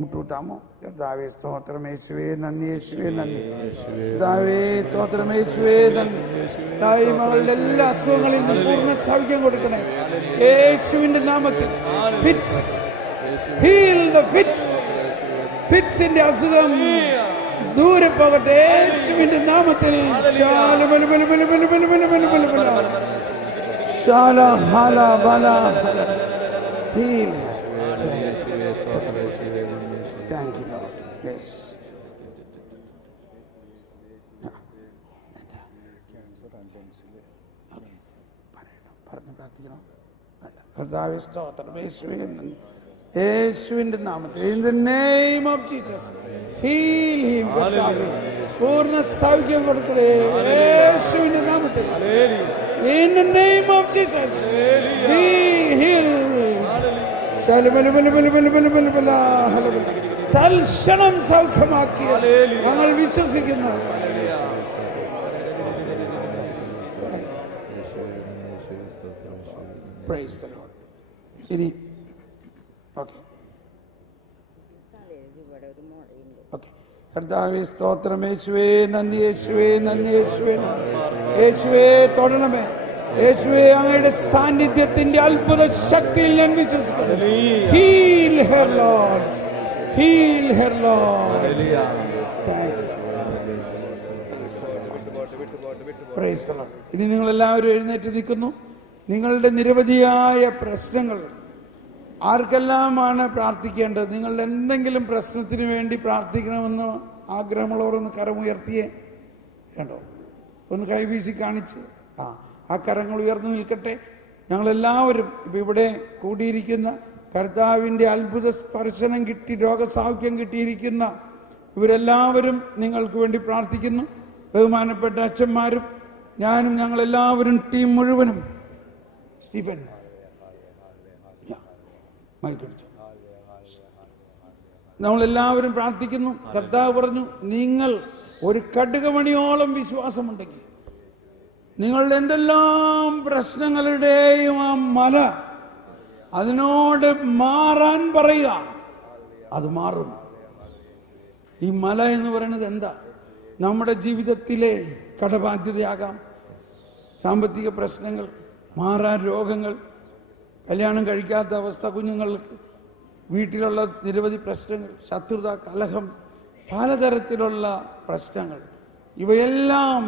മുട്ടൂട്ടാമോ? കർത്താവേ സ്തോത്രം, യേശുവേ നന്ദി, യേശുവേ നന്ദി, കർത്താവേ സ്തോത്രം, യേശുവേ നന്ദി. മകളുടെ എല്ലാ അസുഖങ്ങളിൽ നിന്നും പൂർണ്ണ സൗഖ്യം കൊടുക്കണേ യേശുവിന്റെ നാമത്തിൽ. ഫിറ്റ്സ്, ഹീൽ ദ ഫിറ്റ്സ്, ഫിറ്റ്സിന്റെ അസുഖം ദൂരെ പോകട്ടെ യേശുവിന്റെ നാമത്തിൽ. Heal. Thank you, Lord. Yes. കർത്താവേ സ്തോത്രം, യേശുവിന്റെ നാമത്തിൽ. In the name of Jesus, heal him. പൂർണ്ണ സൗഖ്യം കൊടുക്കണേ യേശുവിന്റെ നാമത്തിൽ. In the name of Jesus, be healed. തൽക്ഷണം സൗഖ്യമാക്കി ഞങ്ങൾ വിശ്വസിക്കുന്നു. ഇനി കർത്താവേ സ്തോത്രം, യേശുവേ നന്ദി, യേശുവേ നന്ദി, യേശുവേ നന്ദി. യേശുവേ തൊടണമേ, യേശുവേ അങ്ങയുടെ സാന്നിധ്യത്തിന്റെ അത്ഭുത ശക്തിയിൽ ഞാൻ വിശ്വസിക്കുന്നു. Heal her Lord, heal her Lord. Praise the Lord. ഇനി നിങ്ങൾ എല്ലാവരും എഴുന്നേറ്റ് നിൽക്കുന്നു. നിങ്ങളുടെ നിരവധിയായ പ്രശ്നങ്ങൾ, ആർക്കെല്ലാമാണ് പ്രാർത്ഥിക്കേണ്ടത്? നിങ്ങളുടെ എന്തെങ്കിലും പ്രശ്നത്തിന് വേണ്ടി പ്രാർത്ഥിക്കണമെന്ന് ആഗ്രഹമുള്ളവരൊന്ന് കരമുയർത്തിയേ. കണ്ടോ? ഒന്ന് കൈവീശി കാണിച്ച് ആ കരങ്ങൾ ഉയർന്നു നിൽക്കട്ടെ. ഞങ്ങളെല്ലാവരും ഇപ്പം ഇവിടെ കൂടിയിരിക്കുന്ന, കർത്താവിൻ്റെ അത്ഭുത സ്പർശനം കിട്ടി രോഗസൗഖ്യം കിട്ടിയിരിക്കുന്ന ഇവരെല്ലാവരും നിങ്ങൾക്ക് വേണ്ടി പ്രാർത്ഥിക്കുന്നു. ബഹുമാനപ്പെട്ട അച്ഛന്മാരും ഞാനും ഞങ്ങളെല്ലാവരും ടീം മുഴുവനും. സ്റ്റീഫൻ നമ്മളെല്ലാവരും പ്രാർത്ഥിക്കുന്നു. കർത്താവ് പറഞ്ഞു, നിങ്ങൾ ഒരു കടുകമണിയോളം വിശ്വാസമുണ്ടെങ്കിൽ നിങ്ങളുടെ എന്തെല്ലാം പ്രശ്നങ്ങളുടെയും ആ മല അതിനോട് മാറാൻ പറയുക, അത് മാറും. ഈ മല എന്ന് പറയുന്നത് എന്താ? നമ്മുടെ ജീവിതത്തിലെ കടബാധ്യതയാകാം, സാമ്പത്തിക പ്രശ്നങ്ങൾ, മാറാൻ രോഗങ്ങൾ, കല്യാണം കഴിക്കാത്ത അവസ്ഥ, കുഞ്ഞുങ്ങൾക്ക് വീട്ടിലുള്ള നിരവധി പ്രശ്നങ്ങൾ, ശത്രുത, കലഹം, പലതരത്തിലുള്ള പ്രശ്നങ്ങൾ, ഇവയെല്ലാം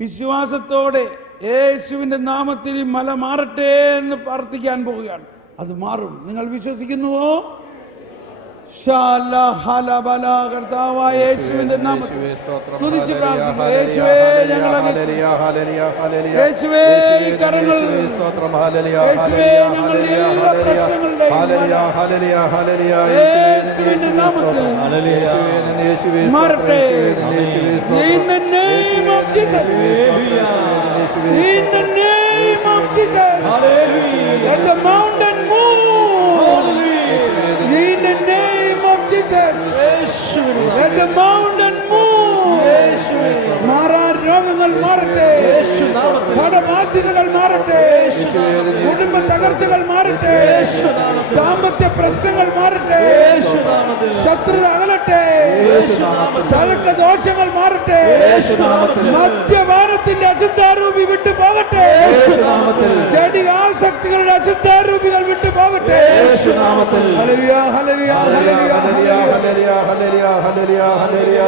വിശ്വാസത്തോടെ യേശുവിന്റെ നാമത്തിൽ മല മാറട്ടെ എന്ന് പ്രാർത്ഥിക്കാൻ പോവുകയാണ്. അത് മാറും. നിങ്ങൾ വിശ്വസിക്കുന്നുവോ? കർത്താവായ യേശുവിന്റെ നാമത്തിൽ സ്തുതിച്ച് പ്രാർത്ഥിക്കുക. യേശുവേ, ഞങ്ങൾ യേശുവേ ഈ കരങ്ങൾ, യേശുവേ ഞങ്ങളുടെ എല്ലാ പ്രശ്നങ്ങളുടെയും യേശുവിന്റെ നാമത്തിൽ മാറട്ടെ. In the name of Jesus, in the name of Jesus, let the mountain move. In the name of Jesus, let the mountain move. മാറാൻ രോഗങ്ങൾ മാറട്ടെ, കടബാധ്യതകൾ മാറട്ടെ, കുടുംബ തകർച്ചകൾ മാറട്ടെ, ദാമ്പത്യ പ്രശ്നങ്ങൾ മാറട്ടെ, ശത്രുത അകലട്ടെ, തഴക്ക ദോഷങ്ങൾ മാറട്ടെ, മദ്യപാനത്തിന്റെ അശുദ്ധാരൂപി വിട്ടു പോകട്ടെ, ചെടി ആസക്തികളുടെ അശുദ്ധാരൂപികൾ വിട്ടു പോകട്ടെ. Hallelujah, hallelujah, hallelujah, hallelujah, hallelujah, hallelujah,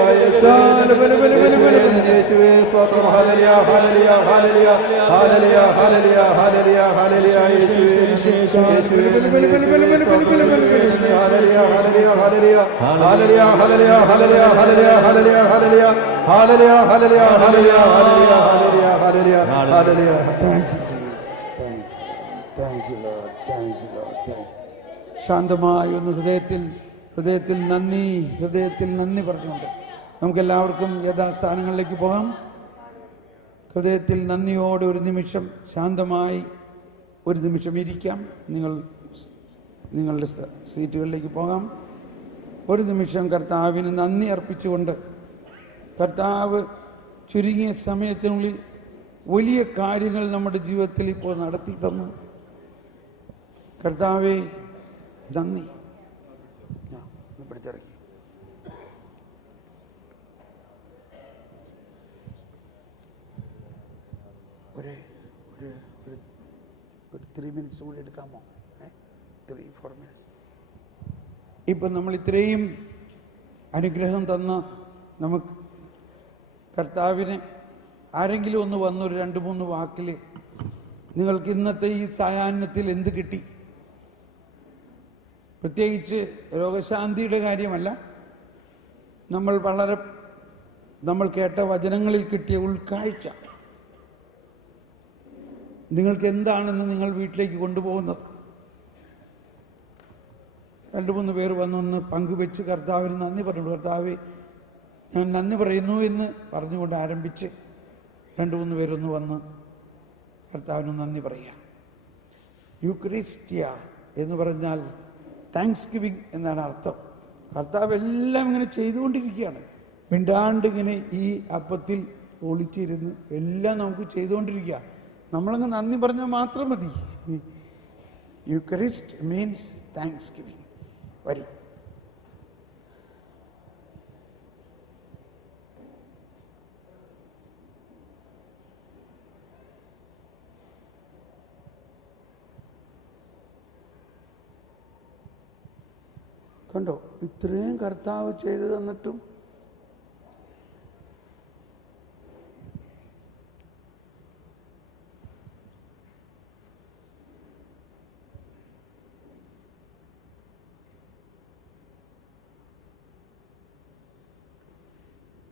യേശുവേ സ്തോത്രം. Hallelujah, hallelujah, hallelujah, hallelujah, hallelujah, hallelujah, hallelujah, യേശുവേ, യേശുവേ, hallelujah, hallelujah, hallelujah, hallelujah, hallelujah, hallelujah, hallelujah, hallelujah, hallelujah, hallelujah, hallelujah, hallelujah, hallelujah, hallelujah. Thank you Jesus, thank you Lord, thank you Lord, thank you. ശാന്തമായ ഒന്ന് ഹൃദയത്തിൽ നന്ദി പറഞ്ഞുകൊണ്ട് നമുക്കെല്ലാവർക്കും യഥാസ്ഥാനങ്ങളിലേക്ക് പോകാം. ഹൃദയത്തിൽ നന്ദിയോടെ ഒരു നിമിഷം ശാന്തമായി ഒരു നിമിഷം ഇരിക്കാം. നിങ്ങളുടെ സീറ്റുകളിലേക്ക് പോകാം. ഒരു നിമിഷം കർത്താവിന് നന്ദി അർപ്പിച്ചുകൊണ്ട്, കർത്താവ് ചുരുങ്ങിയ സമയത്തിനുള്ളിൽ വലിയ കാര്യങ്ങൾ നമ്മുടെ ജീവിതത്തിൽ ഇപ്പോൾ നടത്തി തന്നു. കർത്താവേ നന്ദി. പിടിച്ചിറങ്ങി. ഒരു 3 minutes കൂടി എടുക്കാമോ? 3-4 minutes. ഇപ്പം നമ്മൾ ഇത്രയും അനുഗ്രഹം തന്ന നമുക്ക് കർത്താവിന് ആരെങ്കിലും ഒന്ന് വന്നൊരു 2-3 വാക്കിൽ നിങ്ങൾക്ക് ഇന്നത്തെ ഈ സായാഹ്നത്തിൽ എന്ത് കിട്ടി? പ്രത്യേകിച്ച് രോഗശാന്തിയുടെ കാര്യമല്ല, നമ്മൾ കേട്ട വചനങ്ങളിൽ കിട്ടിയ ഉൾക്കാഴ്ച നിങ്ങൾക്ക് എന്താണെന്ന് നിങ്ങൾ വീട്ടിലേക്ക് കൊണ്ടുപോകുന്നത്. 2-3 പേർ വന്നൊന്ന് പങ്കുവെച്ച് കർത്താവിന് നന്ദി പറഞ്ഞു. കർത്താവെ, ഞാൻ നന്ദി പറയുന്നു എന്ന് പറഞ്ഞുകൊണ്ട് ആരംഭിച്ച് 2-3 പേരൊന്ന് വന്ന് കർത്താവിന് നന്ദി പറയുക. യൂക്രിസ്റ്റിയ എന്ന് പറഞ്ഞാൽ താങ്ക്സ് ഗിവിങ് എന്നാണ് അർത്ഥം. കർത്താവ് എല്ലാം ഇങ്ങനെ ചെയ്തുകൊണ്ടിരിക്കുകയാണ്. മിണ്ടാണ്ട് ഇങ്ങനെ ഈ അപ്പത്തിൽ ഒളിച്ചിരുന്ന് എല്ലാം നമുക്ക് ചെയ്തുകൊണ്ടിരിക്കുക. നമ്മളങ്ങ് നന്ദി പറഞ്ഞാൽ മാത്രം മതി. Eucharist means thanks giving. വരും. കണ്ടോ, ഇത്രയും കർത്താവ് ചെയ്തു തന്നിട്ടും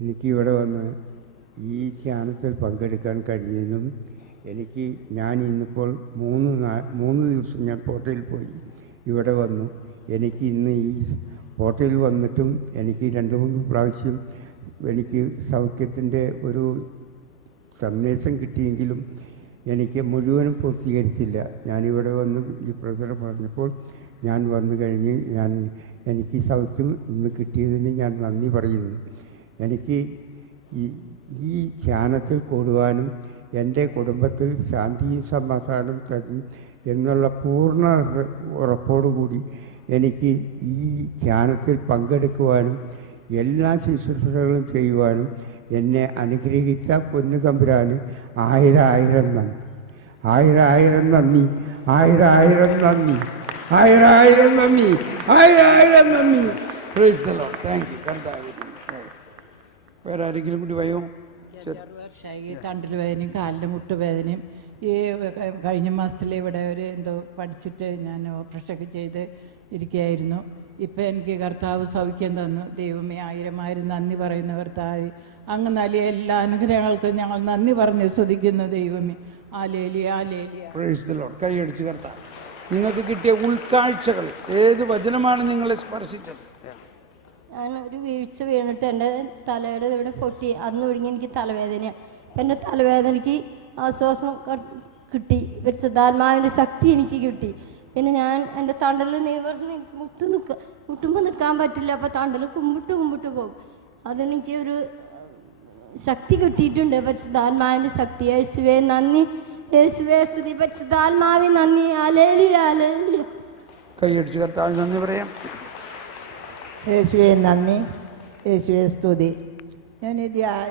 എനിക്കിവിടെ വന്ന് ഈ ധ്യാനത്തിൽ പങ്കെടുക്കാൻ കഴിയുന്നതും ഞാൻ ഇന്നിപ്പോൾ 3 ദിവസം ഞാൻ പോർട്ടയിൽ പോയി ഇവിടെ വന്നു. എനിക്ക് ഇന്ന് ഈ പോർട്ടയിൽ വന്നിട്ടും എനിക്ക് 2-3 പ്രാവശ്യം എനിക്ക് സൗഖ്യത്തിൻ്റെ ഒരു സന്ദേശം കിട്ടിയെങ്കിലും എനിക്ക് മുഴുവനും പൂർത്തീകരിച്ചില്ല. ഞാനിവിടെ വന്ന് ഈ ബ്രദർ പറഞ്ഞപ്പോൾ ഞാൻ വന്നു കഴിഞ്ഞ് എനിക്ക് സൗഖ്യം ഇന്ന് കിട്ടിയതിന് ഞാൻ നന്ദി പറയുന്നു. എനിക്ക് ഈ ധ്യാനത്തിൽ കൂടുവാനും എൻ്റെ കുടുംബത്തിൽ ശാന്തിയും സമാധാനം തരും എന്നുള്ള പൂർണ്ണ ഉറപ്പോടുകൂടി എനിക്ക് ഈ ധ്യാനത്തിൽ പങ്കെടുക്കുവാനും എല്ലാ ശുശ്രൂഷകളും ചെയ്യുവാനും എന്നെ അനുഗ്രഹിച്ച പൊന്നു തമ്പുരാന് 1000 നന്ദി. 1000 നന്ദി. 1000 നന്ദി. 1000 നന്ദി. 1000 നന്ദി. Price the Lord. Thank you കർത്താവേ. വേറെ ആരെങ്കിലും കൂടി വയോ? 6 വർഷമായി തണ്ടിൽ വേദനയും കാലിൻ്റെ മുട്ടുവേദനയും. ഈ കഴിഞ്ഞ മാസത്തിൽ ഇവിടെ എന്തോ പഠിച്ചിട്ട് ഞാൻ ഓപ്പറേഷനൊക്കെ ചെയ്ത് ഇരിക്കുകയായിരുന്നു. ഇപ്പം എനിക്ക് കർത്താവ് സൗഖ്യം തന്നു. ദൈവമേ, 1000 നന്ദി പറയുന്ന കർത്താവ്, അങ്ങ് നൽകിയ എല്ലാ അനുഗ്രഹങ്ങൾക്കും ഞങ്ങൾ നന്ദി പറഞ്ഞ് സ്തുതിക്കുന്നു. ദൈവമേ, hallelujah, hallelujah. Price the Lord. കൈയടിച്ച് കർത്താവ്. നിങ്ങൾക്ക് കിട്ടിയ ഉൾക്കാഴ്ചകൾ, ഏത് വചനമാണ് നിങ്ങളെ സ്പർശിച്ചത്? ഞാൻ ഒരു വീഴ്ച വീണിട്ട് എൻ്റെ തലയുടെ ഇവിടെ പൊട്ടി. അന്ന് ഒഴുങ്ങി എനിക്ക് തലവേദനയാണ്. എൻ്റെ തലവേദനയ്ക്ക് ആശ്വാസം കിട്ടി. പരിശുദ്ധാത്മാവിൻ്റെ ശക്തി എനിക്ക് കിട്ടി. പിന്നെ ഞാൻ എൻ്റെ തണ്ടൽ നിവർന്ന് എനിക്ക് മുട്ടുമ്പോൾ നിൽക്കാൻ പറ്റില്ല. അപ്പോൾ തണ്ടൽ കുമ്പിട്ട് പോകും. അതെനിക്ക് ഒരു ശക്തി കിട്ടിയിട്ടുണ്ട്, പരിശുദ്ധാത്മാവിൻ്റെ ശക്തി. യേശുവേ നന്ദി, യേശുവേ സ്തുതി, പരിശുദ്ധാത്മാവേ നന്ദി. Hallelujah, hallelujah. കൈയടിച്ച് കർത്താവിന് നന്ദി പറയാം. യേശുവേ നന്ദി, യേശുവേ സ്തുതി. ഞാൻ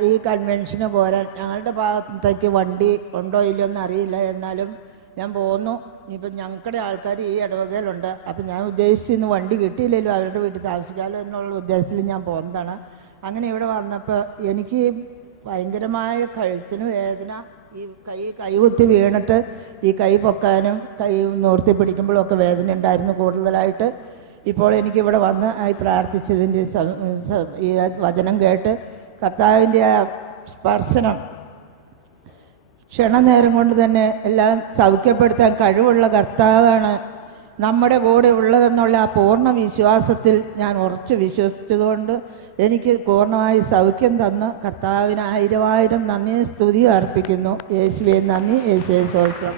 ഈ കൺവെൻഷന് പോരാൻ ഞങ്ങളുടെ ഭാഗത്തേക്ക് വണ്ടി ഉണ്ടോ ഇല്ലയോന്ന് അറിയില്ല. എന്നാലും ഞാൻ പോന്നു. ഇപ്പം ഞങ്ങളുടെ ആൾക്കാർ ഈ ഇടവകയിലുണ്ട്. അപ്പം ഞാൻ ഉദ്ദേശിച്ചിരുന്നു വണ്ടി കിട്ടിയില്ലല്ലോ, അവരുടെ വീട്ടിൽ താമസിക്കാമല്ലോ എന്നുള്ള ഉദ്ദേശത്തിൽ ഞാൻ പോകുന്നതാണ്. അങ്ങനെ ഇവിടെ വന്നപ്പോൾ എനിക്ക് ഭയങ്കരമായ കഴുത്തിന് വേദന. ഈ കൈകുത്തി വീണിട്ട് ഈ കൈ പൊക്കാനും കൈ നിവർത്തി പിടിക്കുമ്പോഴൊക്കെ വേദന ഉണ്ടായിരുന്നു കൂടുതലായിട്ട്. ഇപ്പോൾ എനിക്കിവിടെ വന്ന് പ്രാർത്ഥിച്ചതിൻ്റെ ഈ വചനം കേട്ട് കർത്താവിൻ്റെ ആ സ്പർശനം ക്ഷണനേരം കൊണ്ട് തന്നെ എല്ലാം സൗഖ്യപ്പെടുത്താൻ കഴിവുള്ള കർത്താവാണ് നമ്മുടെ കൂടെ ഉള്ളതെന്നുള്ള ആ പൂർണ്ണ വിശ്വാസത്തിൽ ഞാൻ ഉറച്ചു വിശ്വസിച്ചതുകൊണ്ട് എനിക്ക് പൂർണ്ണമായി സൗഖ്യം തന്ന് കർത്താവിന് 1000 നന്ദി സ്തുതിയും അർപ്പിക്കുന്നു. യേശുവേ നന്ദി, യേശുവേ സ്തോത്രം.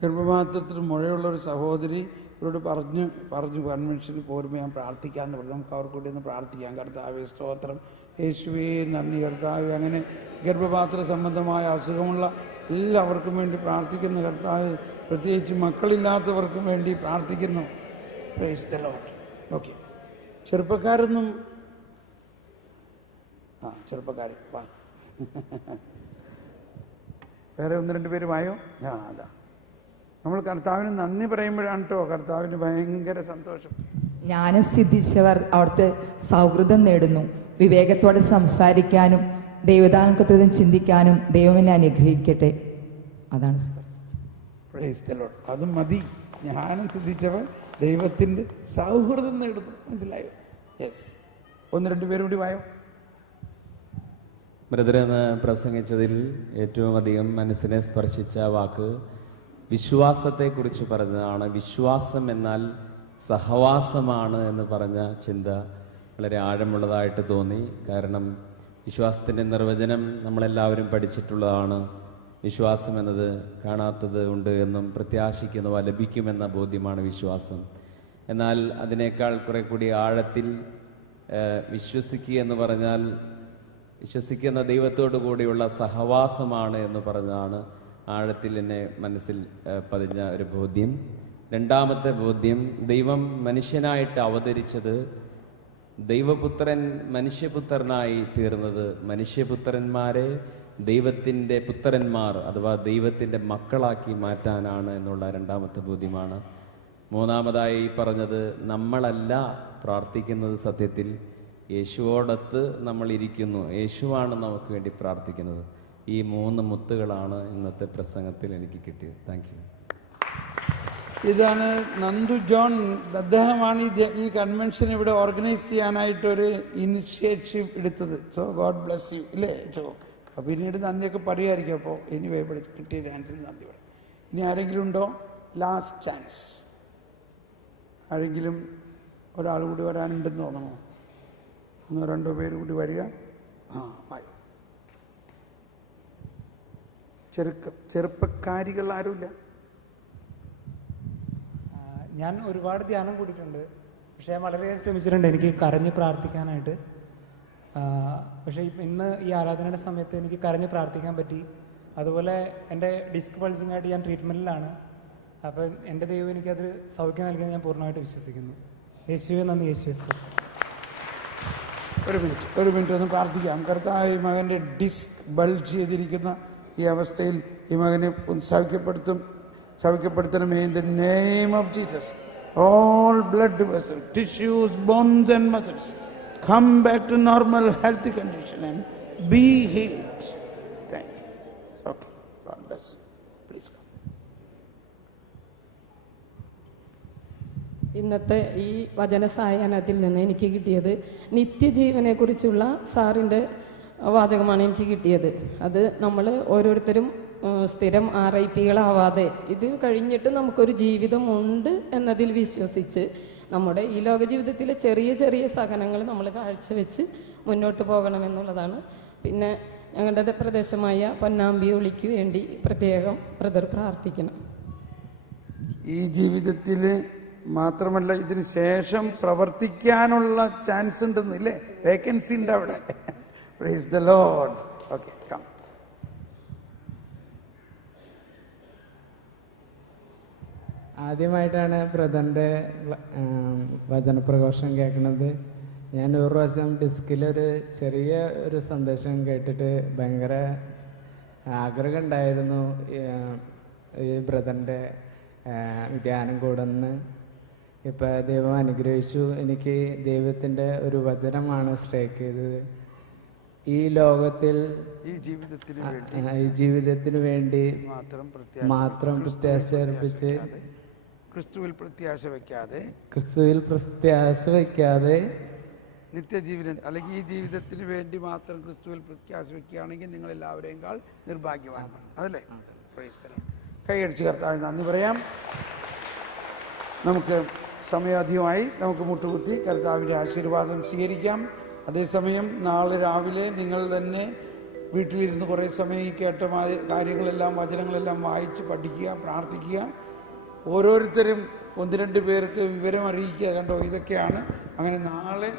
ഗർഭപാത്രത്തിൽ മുഴയുള്ള ഒരു സഹോദരി ഇവരോട് പറഞ്ഞു കൺവെൻഷനിൽ പോരുമ്പോൾ ഞാൻ പ്രാർത്ഥിക്കാമെന്ന് പറഞ്ഞു. നമുക്ക് അവർക്ക് കൂടി ഒന്ന് പ്രാർത്ഥിക്കാം. കർത്താവേ സ്തോത്രം. യേശുവേ നന്ദി കർത്താവ്. അങ്ങനെ ഗർഭപാത്ര സംബന്ധമായ അസുഖമുള്ള എല്ലാവർക്കും വേണ്ടി പ്രാർത്ഥിക്കുന്ന കർത്താവ്. പ്രത്യേകിച്ച് മക്കളില്ലാത്തവർക്കും വേണ്ടി പ്രാർത്ഥിക്കുന്നു. Price the Lord. ഓക്കെ, ചെറുപ്പക്കാരൊന്നും ചെറുപ്പക്കാർ വാ. വേറെ 1-2 പേര് വായോ. അതാ നമ്മൾ കർത്താവിന് നന്ദി പറയുമ്പോഴാണ് കേട്ടോ കർത്താവിന് ഭയങ്കര സന്തോഷം. ജ്ഞാനം സിദ്ധിച്ചവർ അവിടുത്തെ സൗഹൃദം നേടുന്നു. വിവേകത്തോടെ സംസാരിക്കാനും ദൈവദാനത്വം ചിന്തിക്കാനും ദൈവം എന്നെ അനുഗ്രഹിക്കട്ടെ. അതാണ് പ്രൈസ് ദി ലോർഡ്. അത് മതി. ജ്ഞാനം സിദ്ധിച്ചവർ ദൈവത്തിൻ്റെ സൗഹൃദം നേടുന്നു. മനസ്സിലായോ? യെസ്. 1-2 പേര് കൂടി വായോ. ബ്രദറെന്ന് പ്രസംഗിച്ചതിൽ ഏറ്റവും അധികം മനസ്സിനെ സ്പർശിച്ച വാക്ക് വിശ്വാസത്തെക്കുറിച്ച് പറഞ്ഞതാണ്. വിശ്വാസം എന്നാൽ സഹവാസമാണ് എന്ന് പറഞ്ഞ ചിന്ത വളരെ ആഴമുള്ളതായിട്ട് തോന്നി. കാരണം വിശ്വാസത്തിൻ്റെ നിർവചനം നമ്മളെല്ലാവരും പഠിച്ചിട്ടുള്ളതാണ്. വിശ്വാസം എന്നത് കാണാത്തത് ഉണ്ട് എന്നും പ്രത്യാശിക്കുന്നവ ലഭിക്കുമെന്ന ബോധ്യമാണ് വിശ്വാസം. എന്നാൽ അതിനേക്കാൾ കുറെ കൂടി ആഴത്തിൽ വിശ്വസിക്കുക എന്ന് പറഞ്ഞാൽ വിശ്വസിക്കുന്ന ദൈവത്തോടു കൂടിയുള്ള സഹവാസമാണ് എന്ന് പറഞ്ഞാണ് ആഴത്തിൽ എന്നെ മനസ്സിൽ പതിഞ്ഞ ഒരു ബോധ്യം. രണ്ടാമത്തെ ബോധ്യം, ദൈവം മനുഷ്യനായിട്ട് അവതരിച്ചത്, ദൈവപുത്രൻ മനുഷ്യപുത്രനായി തീർന്നത് മനുഷ്യപുത്രന്മാരെ ദൈവത്തിൻ്റെ പുത്രന്മാർ അഥവാ ദൈവത്തിൻ്റെ മക്കളാക്കി മാറ്റാനാണ് എന്നുള്ള രണ്ടാമത്തെ ബോധ്യമാണ്. മൂന്നാമതായി പറഞ്ഞത്, നമ്മളല്ല പ്രാർത്ഥിക്കുന്നത്, സത്യത്തിൽ യേശുവോടൊത്ത് നമ്മൾ ഇരിക്കുന്നു, യേശുവാണ് നമുക്ക് വേണ്ടി പ്രാർത്ഥിക്കുന്നത്. ഈ 3 മുത്തുകളാണ് ഇന്നത്തെ പ്രസംഗത്തിൽ എനിക്ക് കിട്ടിയത്. Thank you. ഇതാണ് നന്ദു ജോൺ. അദ്ദേഹമാണ് ഈ കൺവെൻഷൻ ഇവിടെ ഓർഗനൈസ് ചെയ്യാനായിട്ടൊരു ഇനിഷ്യേറ്റീവ് എടുത്തത്. സോ ഗോഡ് ബ്ലെസ് യു ഇല്ലേ. സോ അപ്പോൾ പിന്നീട് നന്ദിയൊക്കെ പറയുമായിരിക്കും. അപ്പോൾ എനിവേ ഇവിടെ കിട്ടിയ ചാൻസിന് നന്ദി പറയും. ഇനി ആരെങ്കിലും ഉണ്ടോ? Last chance. ആരെങ്കിലും ഒരാൾ കൂടി വരാനുണ്ടെന്ന് തോന്നണോ? 1-2 പേര് കൂടി വരിക. ചെറുപ്പക്കാരികൾ ആരുമില്ല? ഞാൻ ഒരുപാട് ധ്യാനം കൂടിയിട്ടുണ്ട്. പക്ഷേ ഞാൻ വളരെയധികം ശ്രമിച്ചിട്ടുണ്ട് എനിക്ക് കരഞ്ഞ് പ്രാർത്ഥിക്കാനായിട്ട്. പക്ഷേ ഇന്ന് ഈ ആരാധനയുടെ സമയത്ത് എനിക്ക് കരഞ്ഞ് പ്രാർത്ഥിക്കാൻ പറ്റി. അതുപോലെ എൻ്റെ ഡിസ്ക് പൾസിങ്ങായിട്ട് ഞാൻ ട്രീറ്റ്മെൻറ്റിലാണ്. അപ്പോൾ എൻ്റെ ദൈവം എനിക്കത് സൗഖ്യം നൽകിയെന്ന് ഞാൻ പൂർണ്ണമായിട്ട് വിശ്വസിക്കുന്നു. യേശുവേ നന്ദി. യേശുവേ സ്തുതി. ഒരു മിനിറ്റ് ഒന്ന് പ്രാർത്ഥിക്കാം. കർത്താവ് ഈ മകൻ്റെ ഡിസ്ക് ബൾജ് ചെയ്തിരിക്കുന്ന ഈ അവസ്ഥയിൽ ഈ മകനെ സൗഖ്യപ്പെടുത്തണമേ. In the name of Jesus, all blood vessels, tissues, bones and muscles come back to normal healthy condition and be healed. Thank you. Okay, God bless you. Please come. ഇന്നത്തെ ഈ വചന സായാഹ്നത്തിൽ നിന്ന് എനിക്ക് കിട്ടിയത് നിത്യജീവനെക്കുറിച്ചുള്ള സാറിൻ്റെ വാചകമാണ് എനിക്ക് കിട്ടിയത്. അത് നമ്മൾ ഓരോരുത്തരും സ്ഥിരം RIP-കളാവാതെ ഇത് കഴിഞ്ഞിട്ട് നമുക്കൊരു ജീവിതമുണ്ട് എന്നതിൽ വിശ്വസിച്ച് നമ്മുടെ ഈ ലോക ജീവിതത്തിലെ ചെറിയ ചെറിയ സഹനങ്ങൾ നമ്മൾ കാഴ്ചവെച്ച് മുന്നോട്ട് പോകണമെന്നുള്ളതാണ്. പിന്നെ ഞങ്ങളുടെ പ്രദേശമായ പൊന്നാമ്പി ഉളിക്ക് വേണ്ടി പ്രത്യേകം ബ്രദർ പ്രാർത്ഥിക്കണം. ഈ ജീവിതത്തിൽ മാത്രമല്ല ഇതിന് ശേഷം പ്രവർത്തിക്കാനുള്ള ചാൻസ് ഉണ്ടെന്നില്ലേ, വേക്കൻസി ഉണ്ട് അവിടെ. Praise the Lord. Okay, come. ആദ്യമായിട്ടാണ് ബ്രദറിൻ്റെ വചനപ്രഘോഷം കേൾക്കുന്നത്. ഞാൻ ഒരു പ്രാവശ്യം ഡിസ്കിലൊരു ചെറിയ ഒരു സന്ദേശം കേട്ടിട്ട് ഭയങ്കര ആഗ്രഹം ഉണ്ടായിരുന്നു ഈ ബ്രദറിൻ്റെ ധ്യാനം കൂടുന്ന്. ഇപ്പം ദൈവം അനുഗ്രഹിച്ചു. എനിക്ക് ദൈവത്തിൻ്റെ ഒരു വചനമാണ് സ്ട്രൈക്ക് ചെയ്തത്. ഈ ലോകത്തിൽ ഈ ജീവിതത്തിന് വേണ്ടി മാത്രം പ്രത്യാശ അർപ്പിച്ച് ക്രിസ്തുവിൽ പ്രത്യാശ വയ്ക്കാതെ നിത്യജീവിതം അല്ലെങ്കിൽ ഈ ജീവിതത്തിന് വേണ്ടി മാത്രം ക്രിസ്തുവിൽ പ്രത്യാശ വയ്ക്കുകയാണെങ്കിൽ നിങ്ങൾ എല്ലാവരെയും നിർഭാഗ്യവാന്മാണ്. അതല്ലേ? കൈയടിച്ച് കർത്താവിന് നന്ദി പറയാം. നമുക്ക് സമയാധികമായി നമുക്ക് മുട്ടുകുത്തി കർത്താവിൻ്റെ ആശീർവാദം സ്വീകരിക്കാം. അതേസമയം നാളെ രാവിലെ നിങ്ങൾ തന്നെ വീട്ടിലിരുന്ന് കുറേ സമയം ഈ കേട്ട കാര്യങ്ങളെല്ലാം വചനങ്ങളെല്ലാം വായിച്ച് പഠിക്കുക, പ്രാർത്ഥിക്കുക. ഓരോരുത്തരും 1-2 പേർക്ക് വിവരം അറിയിക്കുക. കണ്ടോ, ഇതൊക്കെയാണ്. അങ്ങനെ നാളെ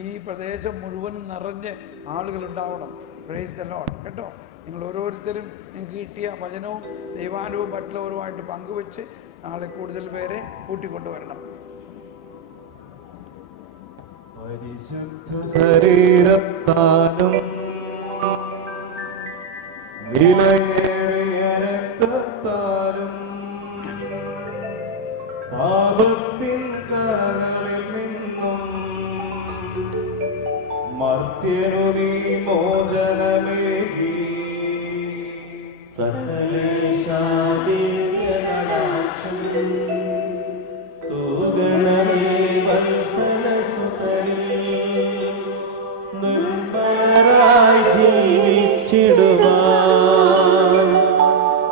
ഈ പ്രദേശം മുഴുവൻ നിറഞ്ഞ് ആളുകളുണ്ടാവണം. Price the Lord. കേട്ടോ, നിങ്ങൾ ഓരോരുത്തരും നിങ്ങൾക്ക് കിട്ടിയ വചനവും ദൈവാനുവും മറ്റുള്ളവരുമായിട്ട് പങ്കുവെച്ച് നാളെ കൂടുതൽ പേരെ കൂട്ടിക്കൊണ്ടുവരണം. പരിശുദ്ധ ശരീരത്താലും വിലയേറിയ രക്തത്താലും പാപത്തിൻ കരകളിൽ നിന്നും മർത്യനു നീ മോചനമേകി. സകലേശാദിവ്യകടാക്ഷം തൂഗണമേ വത്സലസുതരിൽ നിർഭയരായി ജീവിച്ചിടുവാൻ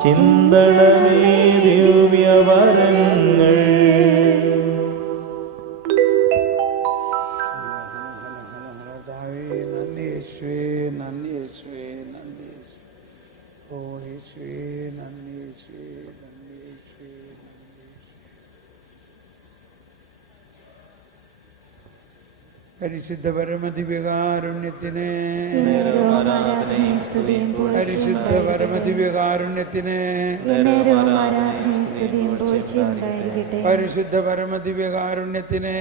ചിന്തണമേ ദിവ്യവരങ്ങൾ. നന്ദി യേശുവേ, നന്ദി യേശുവേ, നന്ദി യേശുവേ. ഓ യേശുവേ, നന്ദി യേശുവേ, നന്ദി യേശുവേ, നന്ദി. പരിശുദ്ധ പരമദിവ്യകാരുണ്യത്തിന്, പരിശുദ്ധ പരമദിവ്യകാരുണ്യത്തിന്, പരിശുദ്ധ പരമദിവ്യകാരുണ്യത്തിന്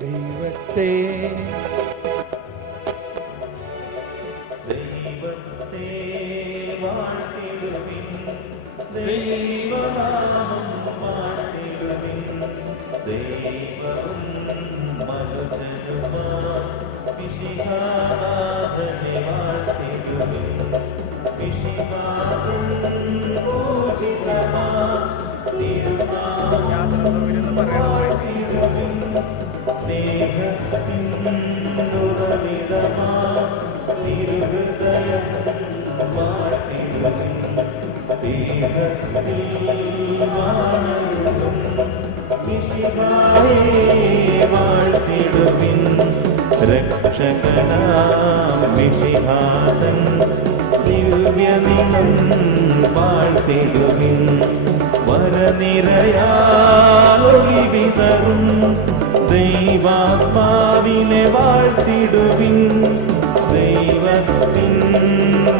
ദൈവത്തെ ദൈവത്തെ വാഴ്ത്തിടുവിൻ, ദൈവനാമം വാഴ്ത്തിടുവിൻ. ദൈവവും മനുജനുമാം മിശിഹാനാഥനെ വാഴ്ത്തിടുവിൻ. മിശിഹാതൻ പൂജിതമാം തിരുനാമം വാഴ്ത്തിടുവിൻ. സ്നേഹത്തിൻ ഉറവിടമാം തിരുഹൃദയം വാഴ്ത്തിടുവിൻ. ദൈവത്തിൽ വാഴും മിശിഹായെ വാഴ്ത്തിടുവിൻ. രക്ഷകനാം മിശിഹാതൻ ദിവ്യനിലം വാഴ്ത്തിടുവിൻ. വരനിരയാളൊളി വിതറും ദൈവാത്മാവിനെ വാഴ്ത്തിടുവിൻ. ദൈവത്തിൻ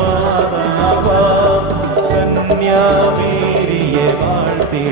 മാതാവാം കന്യാവേ